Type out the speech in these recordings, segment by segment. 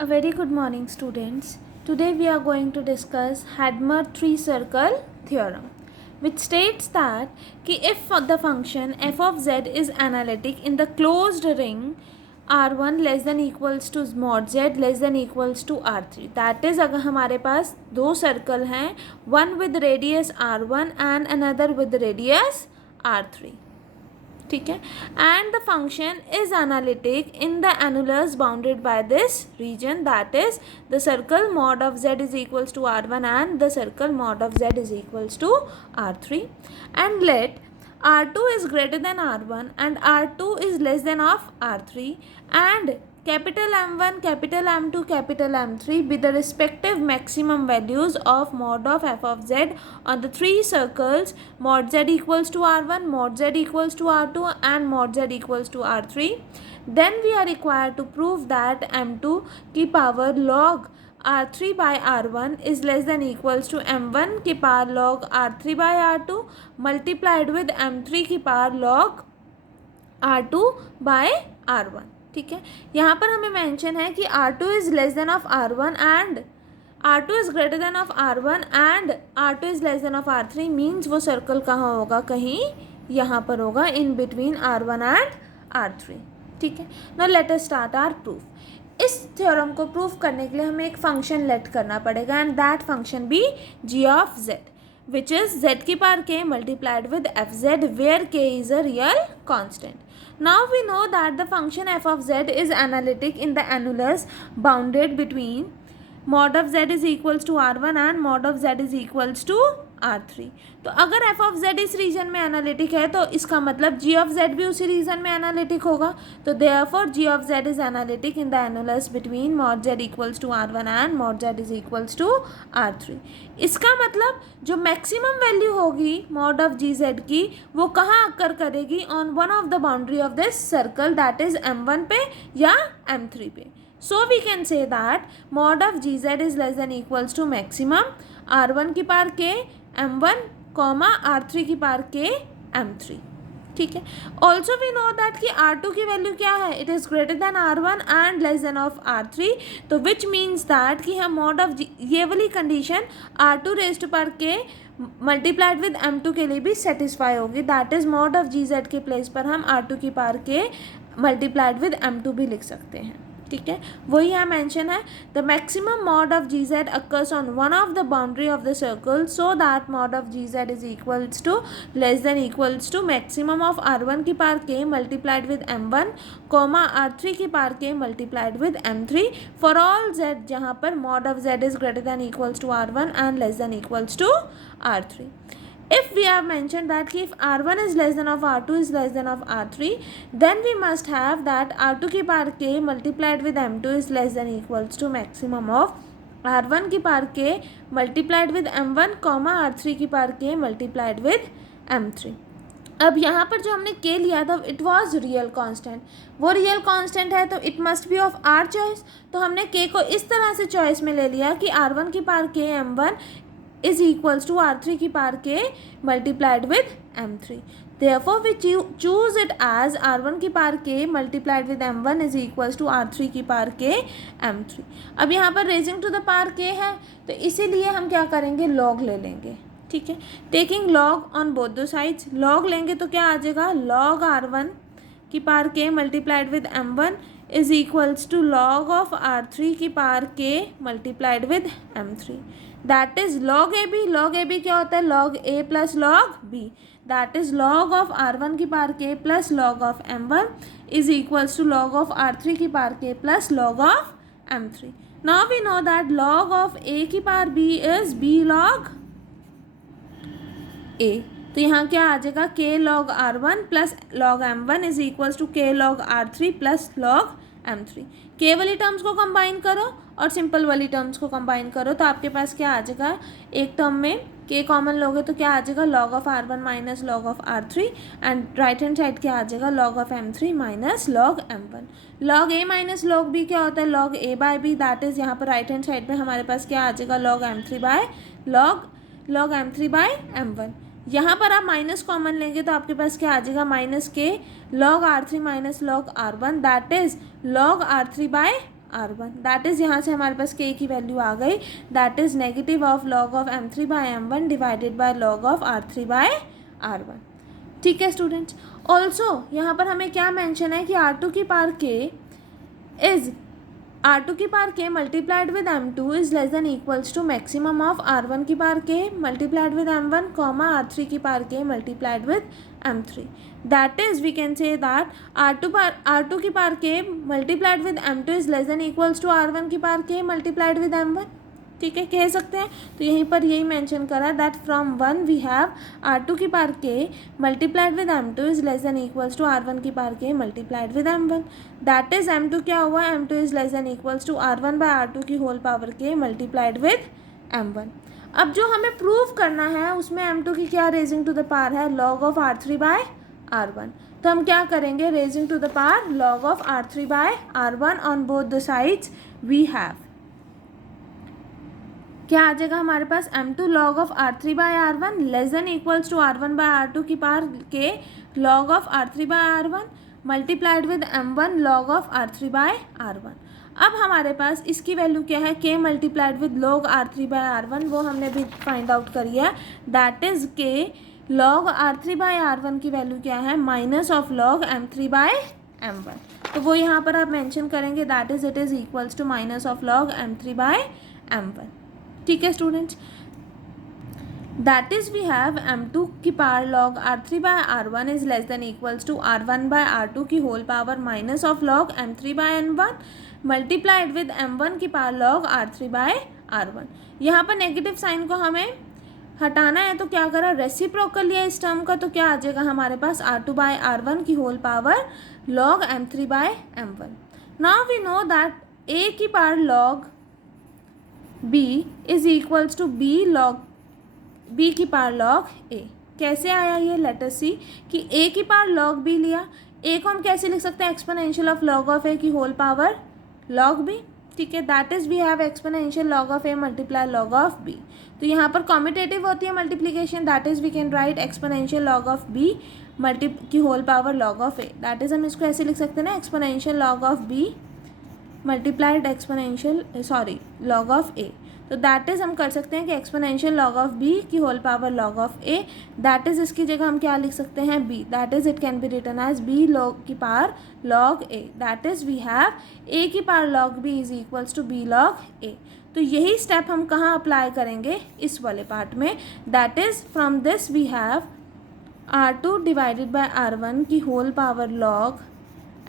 A very good morning, students. Today we are going to discuss Hadamard three-circle theorem, which states that if the function f of z is analytic in the closed ring r1 less than equals to mod z less than equals to r3, that is अगर हमारे पास दो circle हैं, one with radius r1 and another with radius r3, ठीक है, and the function is analytic in the annulus bounded by this region, that is the circle mod of z is equals to r1 and the circle mod of z is equals to r3, and let r2 is greater than r1 and r2 is less than of r3, and capital M1, capital M2, capital M3 be the respective maximum values of mod of f of z on the three circles mod z equals to r1, mod z equals to r2 and mod z equals to r3. Then we are required to prove that m2 की power log r3 by r1 is less than equals to m1 की power log r3 by r2 multiplied with m3 की power log r2 by r1. ठीक है, यहाँ पर हमें mention है कि r2 is less than of r1 and r2 is greater than of r1 and r2 is less than of r3, means वो circle कहाँ होगा, कहीं यहाँ पर होगा, in between r1 and r3. ठीक है, now let us start our proof. इस थ्योरम को प्रूफ करने के लिए हमें एक फंक्शन लेट करना पड़ेगा and that function be g of z, which is z की power k multiplied with fz where k is a real constant. Now we know that the function f of z is analytic in the annulus bounded between mod of z is equals to r1 and mod of z is equals to r3. तो अगर f of z इस reason में analytic है तो इसका मतलब g of z भी उसी रीजन में एनालिटिक होगा. तो therefore g of z is analytic in the annulus between mod z equals to r1 and mod z is equals to r3. इसका मतलब जो मैक्सिमम वैल्यू होगी mod of gz की वो कहाँ अकर करेगी, on one of the boundary of this circle, that is m1 पे या m3 पे. So we can say that mod of gz is less than equals to maximum r1 की power k m1 comma r3 की power k m3. ठीक है, also we know that कि r2 की value क्या है, it is greater than r1 and less then of r3, तो which means that कि हम मॉड ऑफ ये वाली condition r2 raise to power k multiplied with m2 के लिए भी सेटिस्फाई होगी, that is mod of gz के प्लेस पर हम r2 की power k multiplied with m2 भी लिख सकते हैं. ठीक है, वही यहाँ मेंशन है, the maximum mod of g z occurs on one of the boundary of the circle so that mod of g z is equals to less than equals to maximum of r1 की power k multiplied with m1 comma r3 की power k multiplied with m3 for all z जहाँ पर mod of z is greater than equals to r1 and less than equals to r3. If we have mentioned that if r1 is less than of r2 is less than of r3, then we must have that r2 की power k multiplied with m2 is less than equals to maximum of r1 की power k multiplied with m1 comma r3 की power k multiplied with m3. अब यहाँ पर जो हमने k लिया था इट वॉज रियल कांस्टेंट, वो रियल कांस्टेंट है तो it must be of our choice, तो हमने k को इस तरह से चॉइस में ले लिया कि r1 की power k m1 is equals to r3 की power k multiplied with m3. Therefore we choose it as r1 की power k multiplied with m1 is equals to r3 की पावर k m3. अब यहाँ पर raising to the power k है तो इसीलिए हम क्या करेंगे, log ले लेंगे. ठीक है, taking log on both the sides, log लेंगे तो क्या आ जाएगा, log r1 की power k multiplied with m1 is equals to log of r3 की power k multiplied with m3. That is log ab. log ab क्या होता है, log a plus log b, that is log of r1 की power k plus log of m1 is equals to log of r3 की power k plus log of m3. Now we know that log of a की power b is b log a, तो यहाँ क्या आ जाएगा, k log r1 plus log m1 is equals to k log r3 plus log m3. k वाली terms को combine करो और सिंपल वाली टर्म्स को कंबाइन करो तो आपके पास क्या आ जाएगा, एक टर्म में k कॉमन लोगे तो क्या आ जाएगा, log of r1 minus log of r3 and right hand side क्या आ जाएगा, log of m3 minus log m1. log a minus log b क्या होता है, log a by b, that is यहाँ पर राइट हैंड साइड पे हमारे पास क्या आ जाएगा, log m3 bye log m3 bye m1. यहाँ पर आप माइनस कॉमन लेंगे तो आपके पास क्या आ जाएगा, माइनस के log r3 minus log r1, that is log r3 by R1, that is यहाँ से हमारे पास K की वैल्यू आ गई, that is negative of log of M3/M1 divided by log of R3/R1. ठीक है स्टूडेंट्स. ऑल्सो यहाँ पर हमें क्या मेंशन है कि R2 की पावर K इज़ R2 की power K multiplied with M2 is less than equals to maximum of R1 की power K multiplied with M1 comma R3 की power K multiplied with M3. That is we can say that R2 की power K multiplied with M2 is less than equals to R1 की power K multiplied with M1. ठीक है, कह सकते हैं. तो यहीं पर यही मेंशन करा that from 1 we have R2 की power K multiplied with M2 is less than equals to R1 की power K multiplied with M1. That is M2 क्या हुआ, M2 is less than equals to R1/R2 की whole power K multiplied with M1. अब जो हमें prove करना है उसमें M2 की क्या रेजिंग टू द पावर है, लॉग ऑफ R3/R1. तो हम क्या करेंगे, raising to the power log of R3/R1 on both the sides we have. क्या आ जाएगा हमारे पास, M2 log of R3/R1 less than equals to R1/R2 की power K log of R3/R1 multiplied with M1 log of R3/R1. अब हमारे पास इसकी value क्या है, K multiplied with log R3/R1, वो हमने भी फाइंड आउट करी है. That is K log R3/R1 की वैल्यू क्या है, माइनस ऑफ लॉग M3/M1. तो वो यहाँ पर आप मेंशन करेंगे, that is it is equals to minus of log M3/M1. ठीक है students, that is we have M2 की power log R3/R1 is less than equals to R1/R2 की whole power minus of log M3/M1 multiplied with M1 की power log R3/R1. यहाँ पर negative sign को हमें हटाना है, तो क्या करा, रेसिप्रोकल लिया इस टर्म का, तो क्या आ जाएगा हमारे पास R2/R1 की whole power log M3/M1. Now we know that A की power log B is equals to B की पावर लॉग A. कैसे आया ये, लेट अस सी कि A की पावर लॉग B लिया. A को हम कैसे लिख सकते हैं, exponential of log of A की होल पावर लॉग B. ठीक है, that is we have exponential log of A multiply log of B. तो यहाँ पर कॉम्यूटेटिव होती है multiplication, that is we can write exponential log of B multi की whole power log of A. That is हम इसको ऐसे लिख सकते हैं ना, exponential log of B multiplied log of A. तो दैट इज़ हम कर सकते हैं कि एक्सपोनेंशियल लॉग ऑफ B की whole power log of A. That is इसकी जगह हम क्या लिख सकते हैं, B. That is it can be written as B log की power log A. That is we have A की power log B is equals to B log A. तो यही स्टेप हम कहाँ अप्लाई करेंगे, इस वाले पार्ट में. That is from this we have R2 divided by R1 की whole power log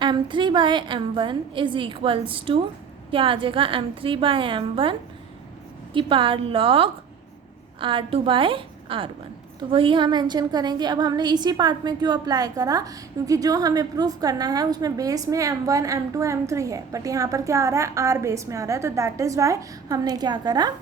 M3/M1 is equals to क्या आ जाएगा, M3/M1 की पावर लॉग R2/R1. तो वही हम मेंशन करेंगे. अब हमने इसी पार्ट में क्यों अप्लाई करा, क्योंकि जो हमें प्रूफ करना है उसमें बेस में M1 M2 M3 है, बट यहाँ पर क्या आ रहा है, R बेस में आ रहा है. तो दैट इज़ वाई हमने क्या करा,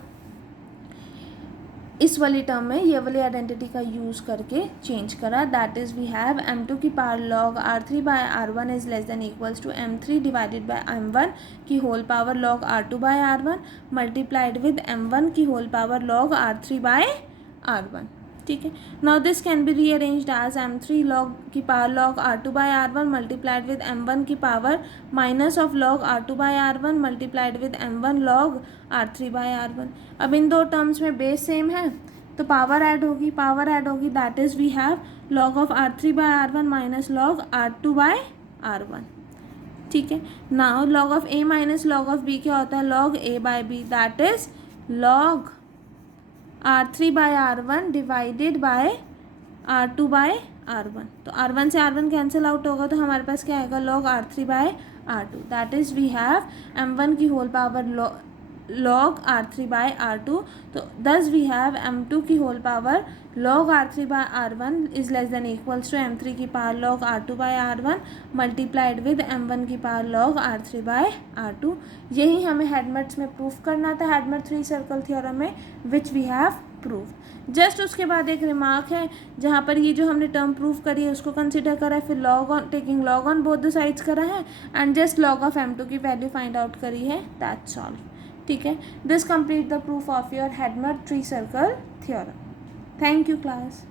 इस वाली टर्म में ये वाली आइडेंटिटी का यूज़ करके चेंज करा. That is we have M2 की power log R3/R1 is less than equals to M3 divided by M1 की whole power log R2/R1 multiplied with M1 की होल पावर लॉग R3/R1. ठीक है, now this can be rearranged as M3 log की power log R2/R1 multiplied with M1 की power minus of log R2/R1 multiplied with M1 log R3/R1. अब इन दो terms में base same है तो power add होगी. That is we have log of R3/R1 minus log R2/R1. ठीक है, now log of A minus log of B क्या होता है, log A/B. That is log R3/R1 divided by R2/R1. तो R1 से R1 कैंसिल आउट होगा, तो हमारे पास क्या आएगा, log R3/R2. That is we have M1 की होल पावर लॉग R3/R2. तो दस वी हैव M2 की whole power log R3/R1 is less than equals to M3 की power log R2/R1 multiplied with M1 की पावर लॉग R3/R2. यही हमें हेडमर्ट्स में proof करना था, हेडमर्ट 3 सर्कल थ्योरम में, which we have proof. Just उसके बाद एक रिमार्क है, जहाँ पर ये जो हमने टर्म प्रूफ करी है उसको कंसिडर करा है, फिर log on taking log on both the sides करा है, and just log of M2 की वैल्यू फाइंड आउट करी है. That's all. ठीक है, this complete the proof of your Hadamard 3 circle theorem. Thank you class.